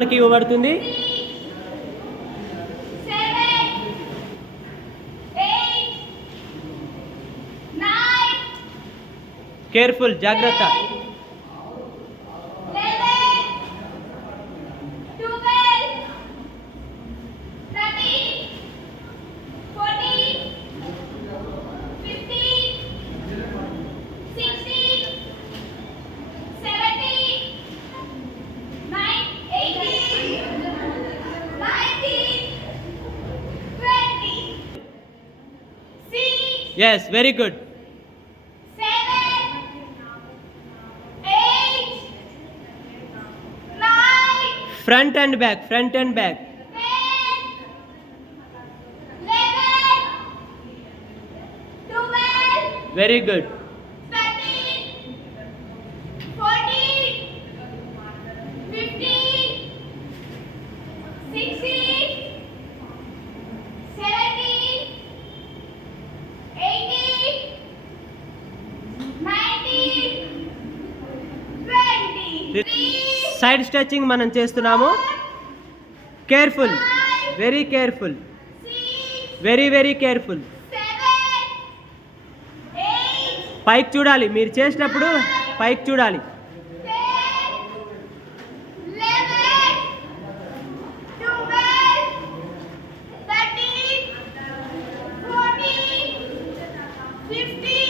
వాళ్ళకి ఇవ్వబడుతుంది. కేర్ఫుల్ జాగ్రత్త. Yes, very good. Seven, eight, nine, front and back, front and back. Ten, eleven, twelve, very good. Thirteen, fourteen, fifteen, sixteen. Side stretching మనం చేస్తున్నాము. Careful very careful very very careful పైకి చూడాలి. మీరు చేసినప్పుడు పైకి చూడాలి. Ten,